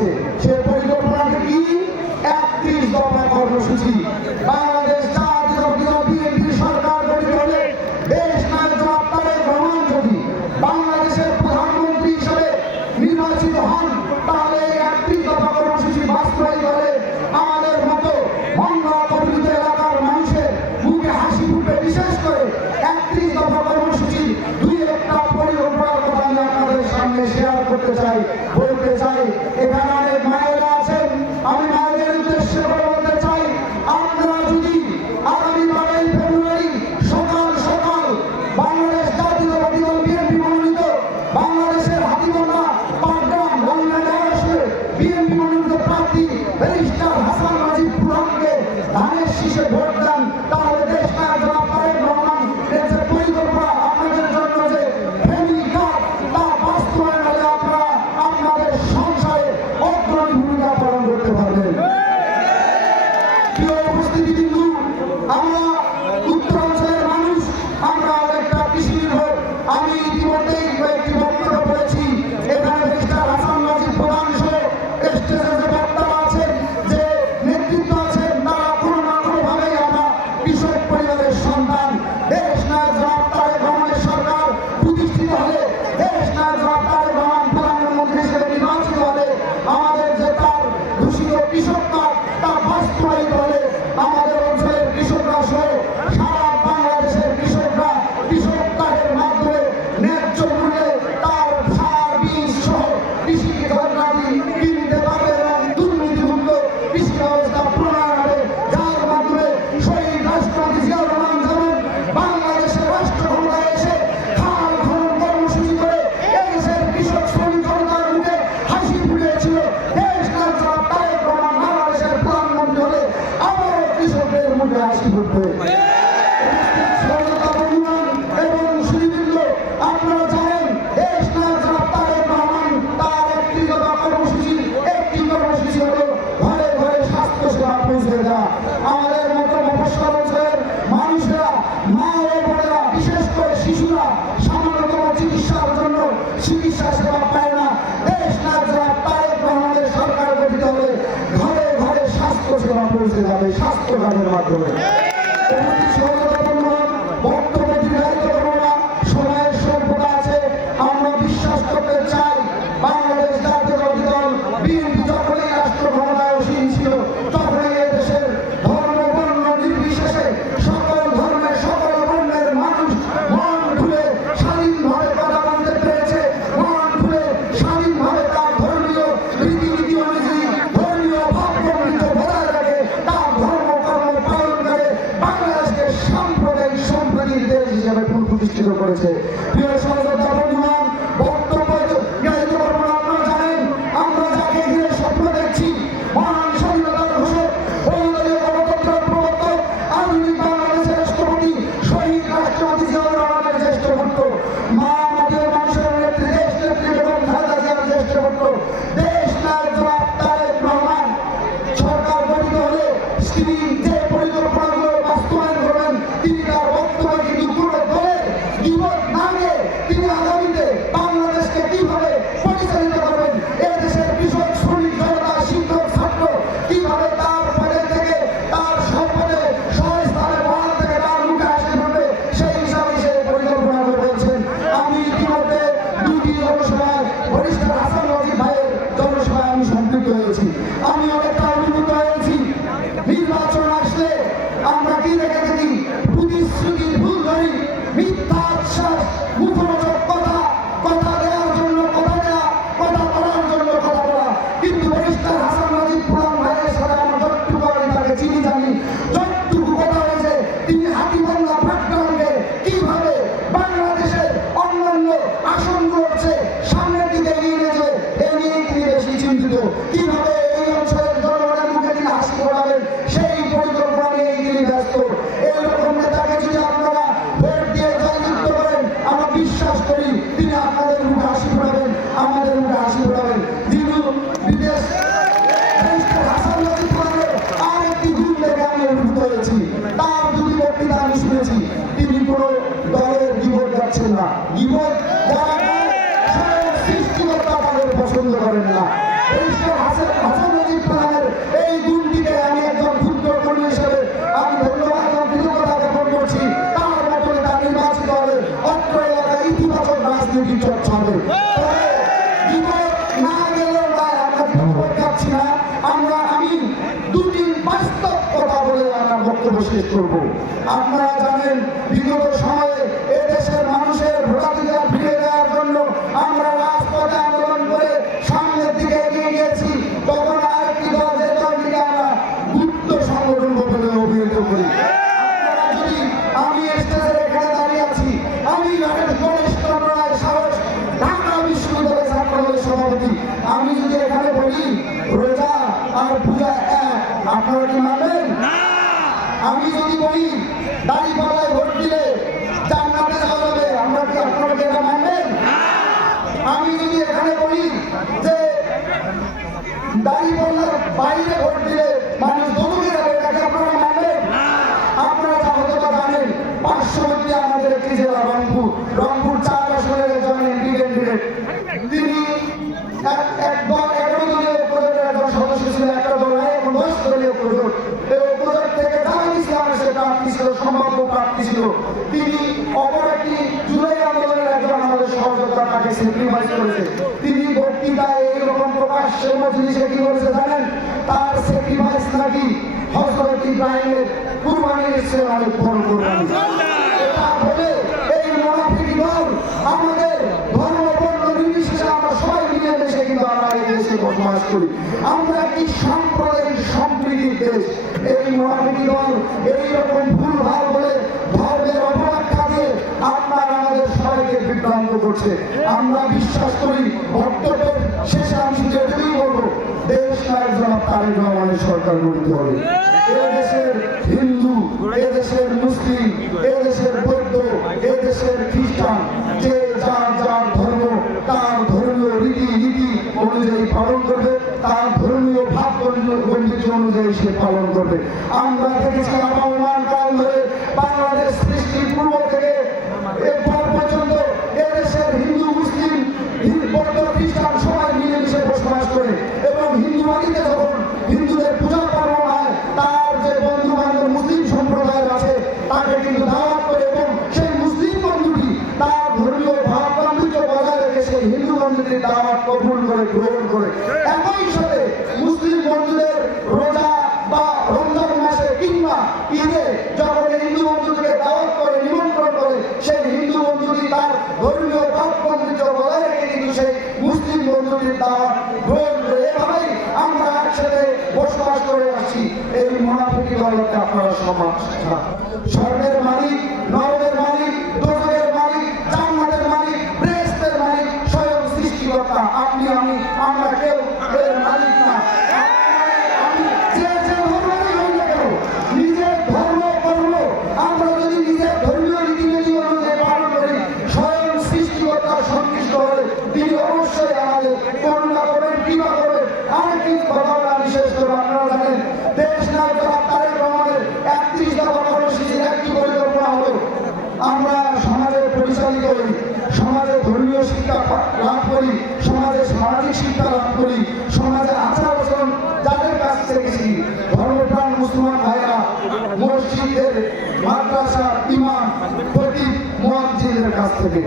আছে। সে পরিকল্পনাটি কি? 31 দফা কর্মসূচি। বাংলাদেশ জাতীয়তাবাদী বিএনপি সরকার গঠিত হলে দেশ নায়ক জনাব তারেক রহমান যদি বাংলাদেশের প্রধানমন্ত্রী হিসেবে নির্বাচিত হন, তাহলে এই 31 দফা কর্মসূচি বাস্তবায়িত হলে আমাদের মতো বন্যা কবলিত এলাকার মানুষের মুখে হাসি ফুটবে। বিশেষ করে 31 দফা কর্মসূচি দুই একটা পরিকল্পনার কথা আমি আপনাদের সামনে শেয়ার করতে চাই, বলতে চাই। এখানে অনেক মায়েরা আছেন, আমি মায়েদের উদ্দেশ্যে বলতে চাই, আপনারা যদি আগামী 12 ফেব্রুয়ারি সকাল সকাল বাংলাদেশ জাতীয়তাবাদী দল বিএনপি মনোনীত বাংলাদেশের হাতিগঞ্জা পাটগ্রাম বাংলাদেশের বিএনপি মনোনীত প্রার্থী ব্যারিস্টার হাসান রাজীব প্রধানকে ধানের শীষে ভোট দেন, তাহলে দেশ নায়ক জনাব তারেক রহমান এর যে পরিকল্পনা আপনাদের জন্য যে ফ্যামিলি কার্ড, তা বাস্তবায়ন হলে আপনারা আপনাদের সংসারে অগ্রণী ভূমিকা পালন করতে পারবেন। প্রিয় উপস্থিতিবৃন্দু, আমরা উত্তরাঞ্চলের মানুষ, আমরা অনেকটা কৃষি নির্ভর। আমি ইতিমধ্যেই কয়েকটি বক্তব্য বলেছি। এখানে ব্যারিস্টার হাসান রাজীব প্রধান সহ স্টেজে যে বক্তারা আছেন, যে নেতৃত্ব আছেন, তারা কোনো না কোনোভাবেই আমরা কৃষক পরিবারের সন্তান। দেশ নায়ক জনাব তারেক রহমানের সরকার প্রতিষ্ঠিত হলে, দেশ নায়ক জনাব তারেক রহমান প্রধানমন্ত্রী হিসেবে নির্বাচিত হলে, আমাদের যে তার ঘোষিত কৃষক কার্ড, তা বাস্তবায়িত হলে আমাদের অঞ্চলের কৃষকরা সহ সারা বাংলাদেশের কৃষকরা কৃষক কার্ডের মাধ্যমে ন্যায্য মূল্যে তার সার বীজ সহ কৃষি যন্ত্রাদি কিনতে পারবে এবং দুর্নীতিমুক্ত কৃষি ব্যবস্থা প্রণয়ন হবে, যার মাধ্যমে শহীদ রাষ্ট্রপতি জিয়াউর রহমান যেমন বাংলাদেশের রাষ্ট্র ক্ষমতায় এসে খাল খনন কর্মসূচি করে এদেশের কৃষক শ্রমিক জনতার মুখে হাসি ফুটিয়েছিল, দেশ নায়ক জনাব তারেক রহমান বাংলাদেশের প্রধানমন্ত্রী হলে আবারও কৃষকদের মুখে হাসি ফুটবে। এবং সুদীবৃন্দ, আপনারা জানেন দেশ নায়ক জনাব তারেক রহমান তার একটি কর্মসূচি হলো ঘরে ঘরে স্বাস্থ্য সেবা পৌঁছে দেওয়া। আমাদের মতো মফস্বল অঞ্চলের মানুষরা, মা ও বোনেরা, বিশেষ করে শিশুরা সামান্যতম চিকিৎসার জন্য চিকিৎসা সেবা পায় না। দেশ নায়ক জনাব তারেক রহমানের সরকার গঠিত হলে ঘরে ঘরে স্বাস্থ্য সেবা পৌঁছে যাবে স্বাস্থ্য কার্ডের মাধ্যমে। বক্তব্য দীর্ঘায়িত করবো না, সময়ের স্বল্পতা আছে। আমরা বিশ্বাস করতে চাই, বাংলাদেশ জাতীয়তাবাদী দল বিএনপি যখনই রাষ্ট্র ক্ষমতায় আসীন ছিল, তখনই এই দেশের ধর্ম বর্ণ নির্বিশেষে সকল ধর্মের সকল বর্ণের মানুষ মন খুলে স্বাধীনভাবে কথা বলতে পেরেছে, মন খুলে স্বাধীনভাবে তার ধর্মীয় রীতিনীতি অনুযায়ী ধর্মীয় ভাবপ্রবৃত্তি বজায় রাখে, তার ধর্মকর্ম পালন করে বাংলাদেশকে সাম্প্রদায়িক সম্প্রীতির দেশ হিসেবে প্রতিষ্ঠিত করেছে। প্রিয় সহযোদ্ধা বন্ধুগণ, বক্তব্য দীর্ঘায়িত করবো না। আপনারা জানেন আমরা যাকে ঘিরে স্বপ্ন দেখছি, মহান স্বাধীনতার ঘোষক, বহুদলীয় গণতন্ত্রের প্রবর্তক, আধুনিক বাংলাদেশের রাষ্ট্রপতি শহীদ রাষ্ট্রপতি জিয়াউর রহমানের জ্যেষ্ঠ পুত্র, মা আমাদের মানুষের নেত্রী, দেশ নেত্রী বেগম খালেদা জিয়ার জ্যেষ্ঠ পুত্র, দেশ নায়ক জনাব তারেক রহমান সরকার গঠিত হলে তিনি যে পরিকল্পনাগুলো বাস্তবায়ন করবেন, তিনি তার বক্তব্য কিন্তু কোনো দলের বিপদ না নিয়ে তিনি আগামীতে বাংলাদেশকে কিভাবে পরিচালিত করবেন, এদেশের কৃষক শ্রমিক জনতা শিক্ষক ছাত্র কিভাবে তার পদের থেকে তার সম্পদে সহস্থানে বহাল থেকে তার মুখে হাসি ফুটবে, সেই হিসাবে সে পরিকল্পনা করে বলছেন। আমি ইতিমধ্যে দুটি জনসভায় ব্যারিস্টার হাসান রাজীব ভাইয়ের জনসভায় আমি সম্পৃক্ত হয়েছি। আমি অনেকটা অভিভূত হয়েছি। নির্বাচন আসলে আমরা কি দেখে থাকি? প্রতিশ্রুতির ভুল ধরি, মিথ্যা আশ্বাস, মুখরোচক কথা, কথা দেওয়ার জন্য কথা দেওয়া, কথা বলার জন্য কথা বলা। কিন্তু ব্যারিস্টার হাসান রাজীব প্রধান ভাইয়ের সাথে আমরা যতটুকু আমি তাকে চিনি জানি, যতটুকু কথা হয়েছে, তিনি হাতিগঞ্জা পাটগ্রামকে কিভাবে বাংলাদেশের অন্যান্য আসনগুলোর চেয়ে সামনের দিকে এগিয়ে নিয়েছে, এ নিয়ে তিনি বেশি চিন্তিত। কিভাবে এই অঞ্চলের জনগণের মুখে তিনি হাসি ফোটাবেন, সেই পরিকল্পনা নিয়ে তিনি ব্যস্ত। এইরকম নেতাকে যদি আপনারা ভোট দিয়ে জয়যুক্ত করেন, আমরা বিশ্বাস করি তিনি আপনাদের মুখে হাসি ফোটাবেন, আমাদের মুখে হাসি ফোটাবেন। যিনি বিদেশ ব্যারিস্টার হাসান রাজীব প্রধানের আর একটি গুণ দেখে আমি অভিভূত হয়েছি। তার দুটি বক্তৃতা আমি শুনেছি, তিনি কোনো দলের বিপদ যাচ্ছেন না। বিপদ যারা সৃষ্টিকর্তা তাদের পছন্দ করেন না। ব্যারিস্টার শেষ করব। আপনারা জানেন বিগত সময়ে এদেশের মানুষের ভোটাধিকার ফিরে দেওয়ার জন্য আমরা রাজপথে আন্দোলন করে সামনের দিকে এগিয়ে গিয়েছি। তখন আরেকটি দল, যে দলটিকে আমরা গুপ্ত সংগঠন বলে অভিহিত করি। আপনারা যদি, আমি স্টেজের এখানে দাঁড়িয়ে আছি, আমি গণেশ চন্দ্র রায় সাহস, ঢাকা বিশ্ববিদ্যালয়ের ছাত্রদলের সভাপতি, আমি যদি এখানে বলি রোজা আর পূজা এক, আপনারা কি মানবেন? আমি যদি বলি দাঁড়িপাল্লায় ভোট দিলে জান্নাতে যাওয়া যাবে, আমরা কি, আপনারা কি এটা মানবেন? আমি যদি এখানে বলি যে দাঁড়িপাল্লার বাইরে ভোট দিলে মানুষ দৌড়ে যাবে, এটাকে আপনারা মানবেন? আপনারা হয়তো জানেন পার্শ্ববর্তী আমাদের একটি জেলা রংপুর 4 আসনের একজন এমপি ক্যান্ডিডেট, তিনি একদল 11 দলীয় উপজোটের একজন সদস্য ছিলেন, একটা দল নাই, এখন 10 দলীয় উপজোট। এই উপজোট থেকে জামায়াত ইসলামের সে প্রার্থী ছিল, সম্ভাব্য প্রার্থী ছিল। তিনি অপর একটি জুলাই আন্দোলনের একজন আমাদের সহযোদ্ধা, তাকে স্যাক্রিফাইস করেছে। তিনি বক্তৃতায় এইরকম প্রকাশ্যের মধ্যে কি করেছে জানেন? তার স্যাক্রিফাইস নাকি হযরত ইব্রাহিমের কুরবানির চেয়ে অনেক বড় কুরবানি। এটা বলে এই মুনাফিক দল আমাদের ধর্ম বর্ণ নির্বিশেষে আমরা সবাই মিলেমিশে কিন্তু আমরা এই দেশে বসবাস করি। আমরা একটি সাম্প্রদায়িক সম্প্রীতির দেশ। এই মুনাফিক দল এইরকম ভুল ভাল বলে ধর্মের অপব্যাখ্যা দিয়ে আপনারা আমাদের সবাইকে বিভ্রান্ত করছে। আমরা বিশ্বাস করি বক্তব্যের শেষে আমি শুধু এটুকুই বলবো, দেশ নায়ক জনাব তারেক রহমানের সরকার গঠিত হবে। এদেশের হিন্দু, এদেশের মুসলিম, এদেশের বৌদ্ধ, এদেশের খ্রিস্টান, যে যার যার ধর্ম তার ধর্মীয় রীতি অনুযায়ী পালন করবে, তার ধর্মীয় ভাব গণ্ডিত অনুযায়ী সে পালন করবে। আমরা দেখেছি আবহমান কাল ধরে বাংলাদেশ সৃষ্টির পূর্ব থেকে এরপর পর্যন্ত এদেশের হিন্দু, মুসলিম, বৌদ্ধ, খ্রিস্টান সবাই মিলেমিশে বসবাস করে। এবং হিন্দু বাড়িতে যখন হিন্দুদের পূজা পার্বণ হয়, তার যে বন্ধু বান্ধব মুসলিম সম্প্রদায়ের আছে তাকে কিন্তু দাওয়াত করে, এবং সেই মুসলিম বন্ধুটি তার ধর্মীয় ভাব গাম্ভীর্য বজায় রেখে সেই হিন্দু বন্ধুটির দাওয়াত কবুল করে, গ্রহণ করে। একই সাথে মুসলিম বন্ধুদের রোজা বা রমজান মাসে কিংবা ঈদে যখন হিন্দু বন্ধুকে দাওয়াত করে, নিমন্ত্রণ করে, সেই হিন্দু বন্ধুটি তার ধর্মীয় ভাব গাম্ভীর্য বজায় রেখে কিন্তু সেই মুসলিম বন্ধুটির দাওয়াত গ্রহণ করে। এভাবেই আমরা একসাথে বসবাস করে আসছি। এই মুনাফিক দলকে আপনারা সমাজ, স্বর্ণের মালিক, নরকের মালিক, দোজখের মালিক, জান্নাতের মালিক, বেহেশতের মালিক স্বয়ং সৃষ্টিকর্তা। আপনি আমি, আমরা কেউ এর মালিক না। আমি যে ধর্মেরই হই না কেন, নিজের ধর্ম কর্ম আমরা যদি নিজের ধর্মীয় রীতিনীতি অনুযায়ী পালন করি, স্বয়ং সৃষ্টিকর্তা সন্তুষ্ট হলে তিনি অবশ্যই আমাদের করুণা করবেন, কৃপা করবেন। আরেকটি কথা আমি শেষ করবো, আপনারা জানেন দেশ নায়ক জনাব তারেক রহমানের 31 দফা কর্মসূচির একটি পরিকল্পনা হলো আমরা সমাজে পরিচালিত হই, সমাজে ধর্মীয় শিক্ষা লাভ করি, সমাজে সামাজিক শিক্ষা লাভ করি, সমাজে আচার আচরণ যাদের কাছ থেকে শিখি। ধর্মপ্রাণ মুসলমান ভাইরা মসজিদের, মাদ্রাসা, ইমাম, খতিব, মুয়াজ্জিনের কাছ থেকে।